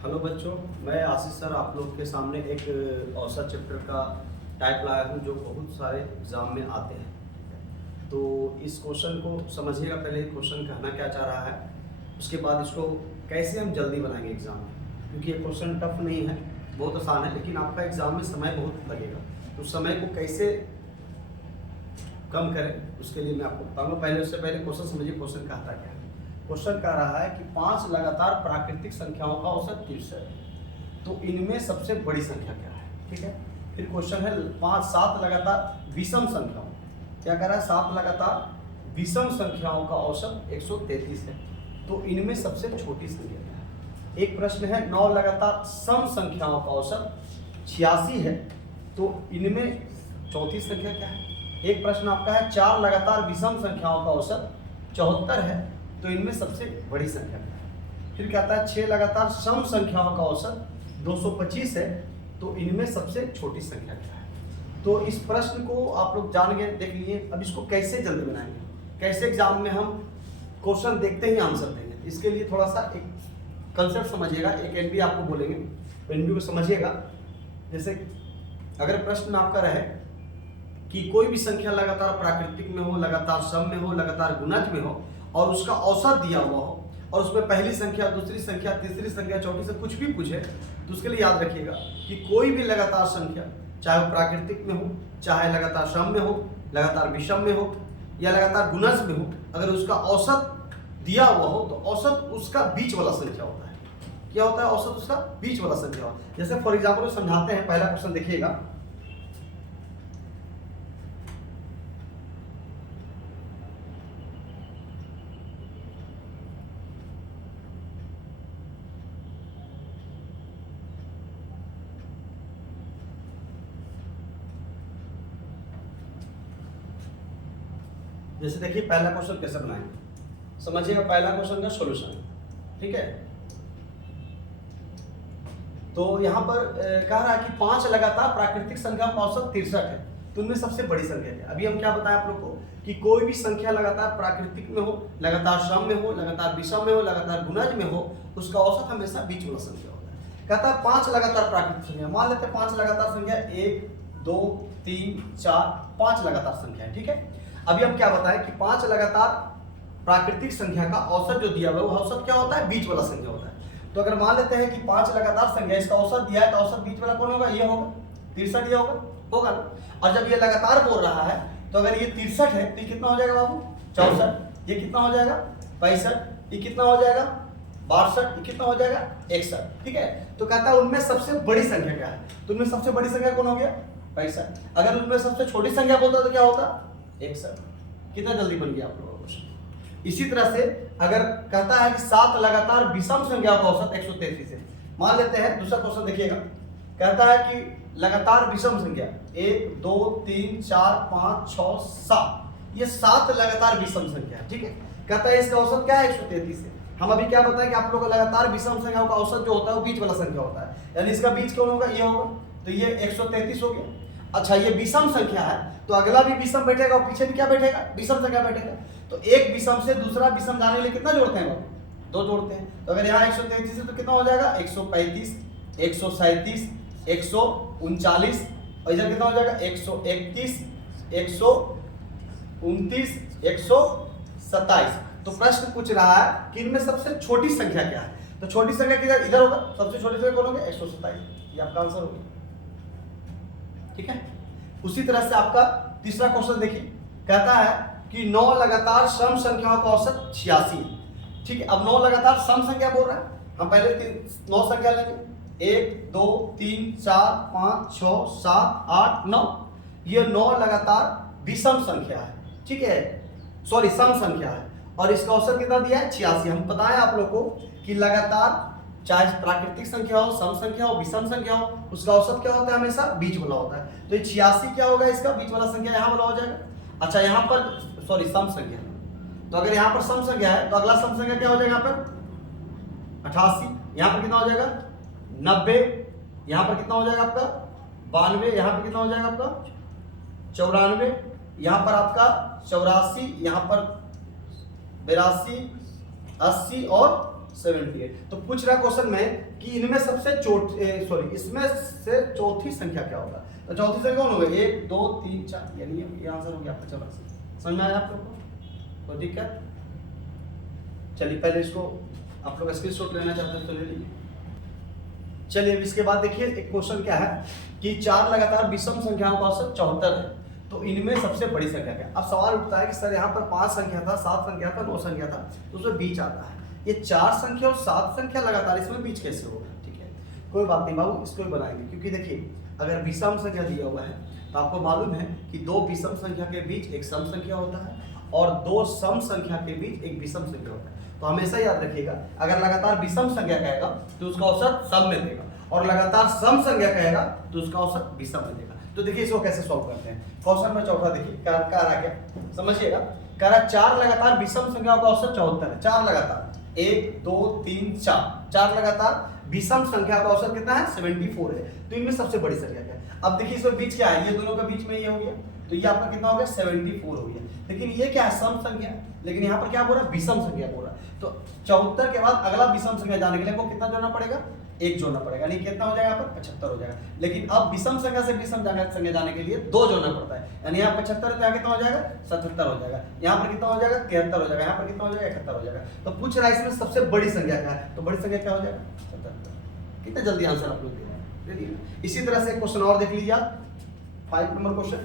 Hello बच्चों, मैं आशीष sir आप लोग के सामने एक औसत चैप्टर का टाइप लाया हूँ जो बहुत सारे एग्जाम में आते हैं। तो इस क्वेश्चन को समझिएगा, पहले क्वेश्चन कहना क्या चाह रहा है, उसके बाद इसको कैसे हम जल्दी बनाएंगे एग्जाम में, क्योंकि ये क्वेश्चन टफ नहीं है, बहुत आसान है, लेकिन आपका एग्जाम में समय बहुत लगेगा। तो समय को कैसे कम करें उसके लिए मैं आपको बताऊँगा। पहले उससे पहले क्वेश्चन समझिए, क्वेश्चन कहता क्या है। क्वेश्चन कह रहा है कि 5 लगातार प्राकृतिक संख्याओं का औसत 30 है, तो इनमें सबसे बड़ी संख्या क्या है। ठीक है, फिर क्वेश्चन है 7 लगातार विषम संख्याओं, क्या कह रहा है, 7 लगातार विषम संख्याओं का औसत 133 है, तो इनमें सबसे छोटी संख्या क्या है। एक प्रश्न है 9 लगातार सम संख्याओं का औसत 86 है, तो इनमें चौथी संख्या क्या है। एक प्रश्न आपका है 4 लगातार विषम संख्याओं का औसत 74 है, तो इनमें सबसे बड़ी संख्या क्या है। फिर कहता है 6 लगातार सम संख्याओं का औसत 225 है, तो इनमें सबसे छोटी संख्या क्या है। तो इस प्रश्न को आप लोग जान गए, देख लिए। अब इसको कैसे जल्दी बनाएंगे, कैसे एग्जाम में हम क्वेश्चन देखते ही आंसर देंगे, इसके लिए थोड़ा सा एक कंसेप्ट समझिएगा। एक एनबी आपको बोलेंगे, एनबी को समझिएगा। जैसे अगर प्रश्न आपका रहे कि कोई भी संख्या लगातार प्राकृतिक में हो, लगातार सम में हो, लगातार गुणज में हो, और उसका औसत दिया हुआ हो, और उसमें पहली संख्या, दूसरी संख्या, तीसरी संख्या, चौथी से कुछ भी पूछे, तो उसके लिए याद रखिएगा कि कोई भी लगातार संख्या, चाहे वो प्राकृतिक में हो, चाहे लगातार सम में हो, लगातार विषम में हो, या लगातार गुणज में हो, अगर उसका औसत दिया हुआ हो, तो औसत उसका बीच वाला संख्या होता है। क्या होता है, औसत उसका बीच वाला संख्या होता है। जैसे फॉर एग्जाम्पल समझाते हैं, पहला क्वेश्चन देखिएगा। जैसे देखिए पहला क्वेश्चन कैसे बनाएंगे, समझिएगा। पहला क्वेश्चन का सॉल्यूशन, ठीक है। तो यहाँ पर कह रहा है कि 5 लगातार प्राकृतिक संख्या का औसत 63 है, तो उनमें सबसे बड़ी संख्या है। अभी हम क्या बताएं आप लोग को कि कोई भी संख्या लगातार प्राकृतिक में हो, लगातार सम में हो, लगातार विषम में हो, लगातार गुणज में हो, उसका औसत हमेशा बीच वाला संख्या होता है। कहता है 5 लगातार प्राकृतिक संख्या, मान लेते हैं 5 लगातार संख्या, 1 2 3 4 5 लगातार संख्या है, ठीक है। अभी हम क्या बताएं कि 5 लगातार प्राकृतिक संख्या का औसत जो दिया हुआ है, वो औसत क्या होता है, बीच वाला संख्या होता है। तो अगर मान लेते हैं कि 5 लगातार संख्या, इसका औसत दिया है, तो औसत बीच वाला कौन होगा, ये होगा 63, ये होगा ना। और जब ये लगातार बोल रहा है, तो अगर ये 63 है, तो ये कितना हो जाएगा बाबू, 64, ये कितना हो जाएगा 65, ये कितना हो जाएगा 62, ये कितना हो जाएगा 61, ठीक है। तो कहता है उनमें सबसे बड़ी संख्या क्या है, तो उनमें सबसे बड़ी संख्या कौन हो गया 65। अगर उनमें सबसे छोटी संख्या बोलता तो क्या होता 61। कितना जल्दी बन गया आप लोगों का क्वेश्चन। इसी तरह से अगर कहता है कि 7 लगातार विषम संख्या का औसत 133 है, मान लेते हैं दूसरा क्वेश्चन देखिएगा। कहता है कि लगातार विषम संख्या 1 2 3 4 5 6 7, ये 7 लगातार विषम संख्या है, ठीक है। कहता है इसका औसत क्या है 133 है। हम अभी क्या बताएं कि आप लोगों का लगातार विषम संख्याओं का औसत जो होता है वो बीच वाला संख्या होता है, यानी इसका बीच कौन होगा, ये होगा, तो ये 133 हो गया। अच्छा, ये विषम संख्या है, तो अगला भी विषम बैठेगा और पीछे भी क्या बैठेगा, विषम संख्या बैठेगा। तो एक विषम से दूसरा विषम जाने के लिए कितना जोड़ते हैं बाबू, 2 जोड़ते हैं। तो अगर यहाँ 133 है तो कितना हो जाएगा 135, 137, 139, और इधर कितना हो जाएगा 131, 129, 127। तो प्रश्न पूछ रहा है कि इनमें सबसे छोटी संख्या क्या है, तो छोटी संख्या किधर, इधर होगा, सबसे छोटी संख्या कौन होगा 127, ये आपका आंसर होगा, ठीक है। उसी तरह से आपका तीसरा क्वेश्चन देखिए। कहता है कि 9 लगातार सम संख्याओं का औसत 86, ठीक है। अब 9 लगातार सम संख्या बोल रहा है, हम पहले 9 संख्या लेंगे, 1 2 3 4 5 6 7 8 9, ये 9 लगातार विषम संख्या है, ठीक है, सॉरी सम संख्या है, और इसका औसत कितना दिया है 86। हम बताएं आप लोग को कि लगातार चाहे प्राकृतिक संख्या हो, सम संख्या हो, विषम संख्या हो, उसका औसत क्या होता है, हमेशा बीच वाला होता है। तो ये 86 क्या होगा, इसका बीच वाला संख्या यहाँ वाला हो जाएगा। अच्छा, यहाँ पर सॉरी सम संख्या, तो अगर यहाँ पर सम संख्या है तो अगला सम संख्या क्या हो जाएगा, यहाँ पर 88, यहाँ पर कितना हो जाएगा 90, यहाँ पर कितना हो जाएगा आपका 92, यहाँ पर कितना हो जाएगा आपका 94, यहाँ पर आपका 84, यहाँ पर 82, 80 और 78। तो पूछ रहा क्वेश्चन में कि इनमें सबसे इसमें से चौथी संख्या क्या होगा। तो चौथी संख्या कौन होगा, 1 2 3 4, यानी ये आंसर हो गया आपका 84। समझ में आया आप लोग को, तो ठीक है। चलिए पहले इसको आप लोग स्क्रीनशॉट लेना चाहते हैं तो ले लीजिए। चलिए अब इसके बाद देखिए एक क्वेश्चन क्या है कि 4 लगातार विषम संख्याओं का औसत 74 है, तो इनमें सबसे बड़ी संख्या क्या है। अब सवाल उठता है कि सर यहाँ पर 5 संख्या था, 7 संख्या था, 9 संख्या था, तो उसमें बीच आता है। ये 4 संख्या और 7 संख्या लगातार, इसमें बीच कैसे होगा। ठीक है, कोई बात नहीं बाबू, इसको भी बनाएंगे, क्योंकि देखिए अगर विषम संख्या दिया हुआ है तो आपको मालूम है कि 2 विषम संख्या के बीच एक सम संख्या होता है और 2 सम संख्या के बीच एक विषम संख्या होता है। तो हमेशा याद रखिएगा, अगर लगातार विषम संख्या कहेगा तो उसका औसत सम में देगा, और लगातार सम संख्या कहेगा तो उसका औसत विषम में देगा। तो देखिए इसको कैसे सॉल्व करते हैं। क्वेश्चन में चौथा देखिए क्या रहा, क्या समझिएगा। कह रहा 4 लगातार विषम संख्याओं का औसत 74 है। 4 लगातार 1 2 3 4 लगातार विषम संख्या का औसत कितना है, 74 है। तो इनमें सबसे बड़ी संख्या क्या है। अब देखिए इसमें बीच क्या है, ये दोनों का बीच में ये हो गया, तो ये आपका कितना हो गया, 74 हो गया। लेकिन ये क्या है, सम संख्या, लेकिन यहाँ पर क्या बोल रहा है, विषम संख्या बोल रहा है। तो 74 के बाद अगला विषम संख्या जाने के लिए आपको कितना जोड़ना पड़ेगा, 1 जोड़ना पड़ेगा, यानी कितना हो जाएगा यहाँ पर 75 हो जाएगा। लेकिन अब विषम संख्या से विषम संख्या जाने के लिए 2 जोड़ना पड़ता है, यानी यहाँ 75 तो यहाँ कितना हो जाएगा, 77 हो जाएगा। यहाँ पर कितना हो जाएगा, 73 हो जाएगा। यहाँ पर कितना हो जाएगा, 71 हो जाएगा। तो पूछ रहा है इसमें सबसे बड़ी संख्या क्या है, तो बड़ी संख्या क्या हो जाएगा, 77। कितना जल्दी आंसर आप लोग दे रहे हैं। इसी तरह से क्वेश्चन और देख लीजिए आप, 5 नंबर क्वेश्चन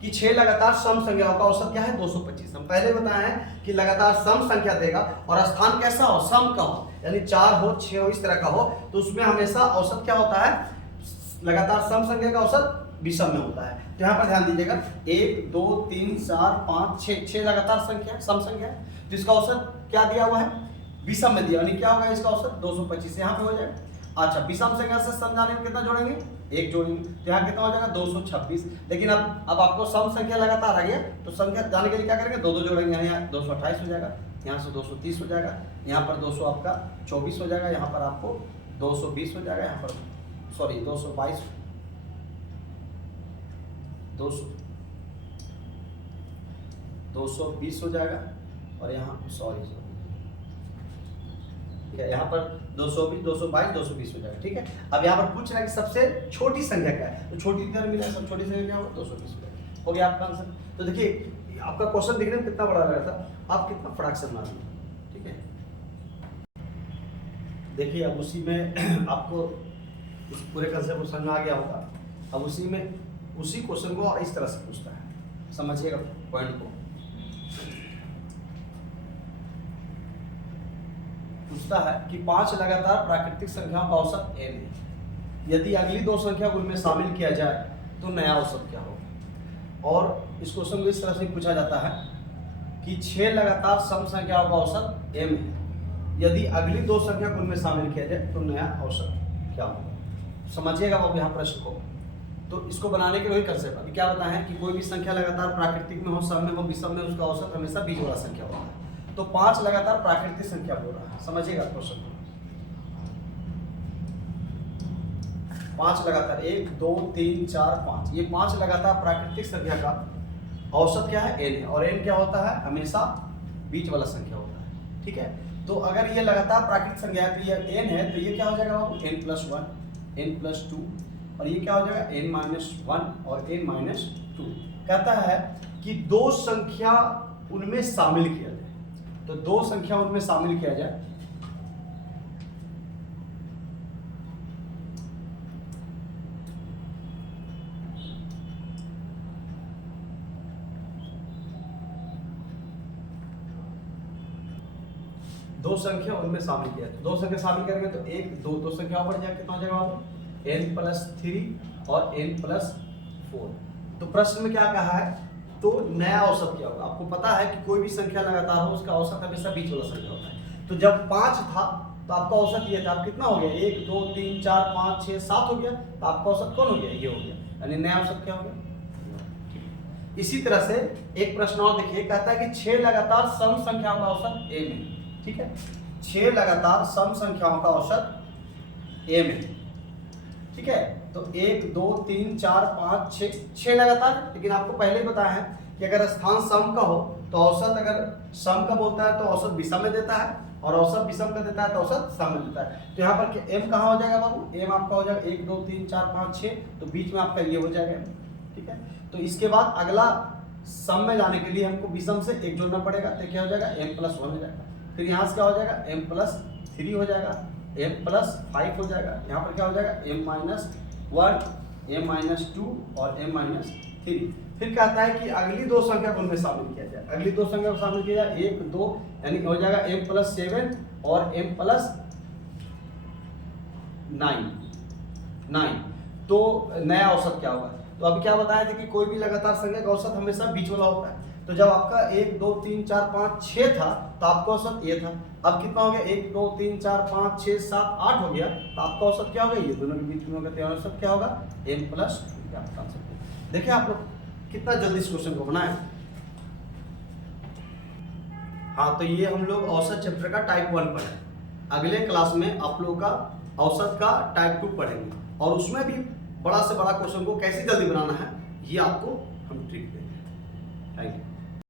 कि 6 लगातार सम संख्याओं का औसत क्या है, 225। हम पहले बताए हैं कि लगातार सम संख्या देगा और स्थान कैसा हो, सम का हो, यानी 4 हो 6 हो इस तरह का हो, तो उसमें हमेशा औसत क्या होता है, लगातार सम संख्या का औसत विषम में होता है। तो यहाँ पर ध्यान दीजिएगा, 1 2 3 4 5 6 लगातार संख्या सम संख्या है, तो इसका औसत क्या दिया हुआ है, विषम में दिया, यानी क्या होगा इसका औसत 225 यहाँ पे हो जाएगा। अच्छा, विषम संख्या से सम जाने में कितना जोड़ेंगे, 1 जोड़ेंगे, तो यहाँ कितना हो जाएगा 226। लेकिन अब आपको सम संख्या लगातार आ गया, तो संख्या जाने के लिए क्या करेंगे, 2 जोड़ेंगे, यानी यहाँ 228 हो जाएगा, यहाँ से 230 हो जाएगा, यहाँ पर 200 आपका 24 हो जाएगा, यहाँ पर आपको 220 हो जाएगा, यहाँ पर सॉरी 222 220 हो जाएगा, और यहाँ सॉरी यहाँ पर 220 222 220 हो जाएगा। ठीक है, अब यहाँ पर पूछ रहा है कि सबसे छोटी संख्या क्या है, तो छोटी तरह मिला, सब छोटी संख्या क्या होगा, 220 हो गया आपका आंसर। तो देखिए आपका क्वेश्चन दिखने में कितना बड़ा लग रहा था, आप कितना फटाक से बना दिए। ठीक है, देखिए अब उसी में आपको उस पूरे कंसेप्ट को समझ आ गया होगा। अब उसी क्वेश्चन को और इस तरह से पूछता है, समझिएगा पॉइंट को। पूछता है कि 5 लगातार प्राकृतिक संख्याओं का औसत n है, यदि अगली 2 संख्या को उनमें शामिल किया जाए तो नया औसत क्या होगा। और इस क्वेश्चन को इस तरह से पूछा जाता है कि 6 लगातार सम संख्याओं का औसत m है, यदि अगली 2 संख्या को उनमें शामिल किया जाए तो नया औसत क्या होगा। समझिएगा अब यहाँ प्रश्न को। तो इसको बनाने के वही कंसेप्ट अभी क्या बताएं कि कोई भी संख्या लगातार प्राकृतिक में हो, सम में हो, विषम में, उसका औसत हमेशा बीच वाला संख्या होता है। तो 5 लगातार प्राकृतिक संख्या बोल रहा है, समझिएगा क्वेश्चन को। 5 लगातार 1 2 3 4 5, ये 5 लगातार प्राकृतिक संख्या का औसत क्या है, n है, और n क्या होता है, हमेशा बीच वाला संख्या होता है। ठीक है, तो अगर ये लगातार प्राकृतिक संख्या है तो ये n है, तो ये क्या हो जाएगा बाबू, n+1 n+2, और ये क्या हो जाएगा n-1 और n-2। कहता है कि 2 संख्या उनमें शामिल किया जाए, तो 2 संख्या उनमें शामिल किया जाए, दो संख्या उनमें शामिल किया जाए। 2 संख्या शामिल करेंगे तो 1 2 संख्या बढ़ जाएगा, कितना हो जाएगा बाबू, n+3 और n+4। तो प्रश्न में क्या कहा है, तो नया औसत क्या होगा। आपको पता है कि कोई भी संख्या लगातार हो उसका औसत हमेशा बीच वाला संख्या होता है। तो जब 5 था तो आपका औसत ये था, अब कितना हो गया, 1 2 3 4 5 6 7 हो गया, तो आपका औसत कौन हो गया, ये हो गया, यानी नया औसत क्या हो गया। इसी तरह से एक प्रश्न और देखिए, कहता है कि 6 लगातार सम संख्याओं का औसत m है। ठीक है, 6 लगातार सम संख्याओं का औसत m है। ठीक है, तो 1 2 3 4 5 6 लगातार, लेकिन आपको पहले ही बताया है कि अगर स्थान सम का हो तो औसत, अगर सम का बोलता है तो औसत विषम में देता है, और औसत विषम का देता है तो औसत सम में देता है। तो यहाँ पर m कहाँ हो जाएगा बाबू, m आपका हो जाएगा 1 2 3 4 5 6, तो बीच में आपका ये हो जाएगा, ठीक है। तो इसके बाद अगला सम में जाने के लिए हमको विषम से एक जोड़ना पड़ेगा, तो क्या हो जाएगा m+1 हो जाएगा। फिर यहाँ से क्या हो जाएगा m+3 हो जाएगा, m+5 हो जाएगा, यहाँ पर क्या हो जाएगा m-1, m-2 और m-3। फिर कहता है कि अगली दो संख्या को उनमें शामिल किया जाए, अगली दो संख्या को शामिल किया जाए 1 2, यानी हो जाएगा m+7 और m+9। तो नया औसत क्या होगा, तो अभी क्या बताया था कि कोई भी लगातार संख्या का औसत हमेशा बीच वाला होता है। तो जब आपका 1 2 3 4 5 6 था तो आपका औसत ये था, अब कितना हो गया 1 2 3 4 5 6 7 8 हो गया, तो आपका औसत क्या होगा, ये दोनों के बीच में होगा, तो औसत क्या होगा m+2। देखिए आप लोग कितना जल्दी इस क्वेश्चन को बनाए। हाँ, तो ये हम लोग औसत चैप्टर का टाइप 1 पढ़े, अगले क्लास में आप लोग का औसत का टाइप 2 पढ़ेंगे, और उसमें भी बड़ा से बड़ा क्वेश्चन को कैसे जल्दी बनाना है ये आपको हम ट्रिक देंगे। Thank you.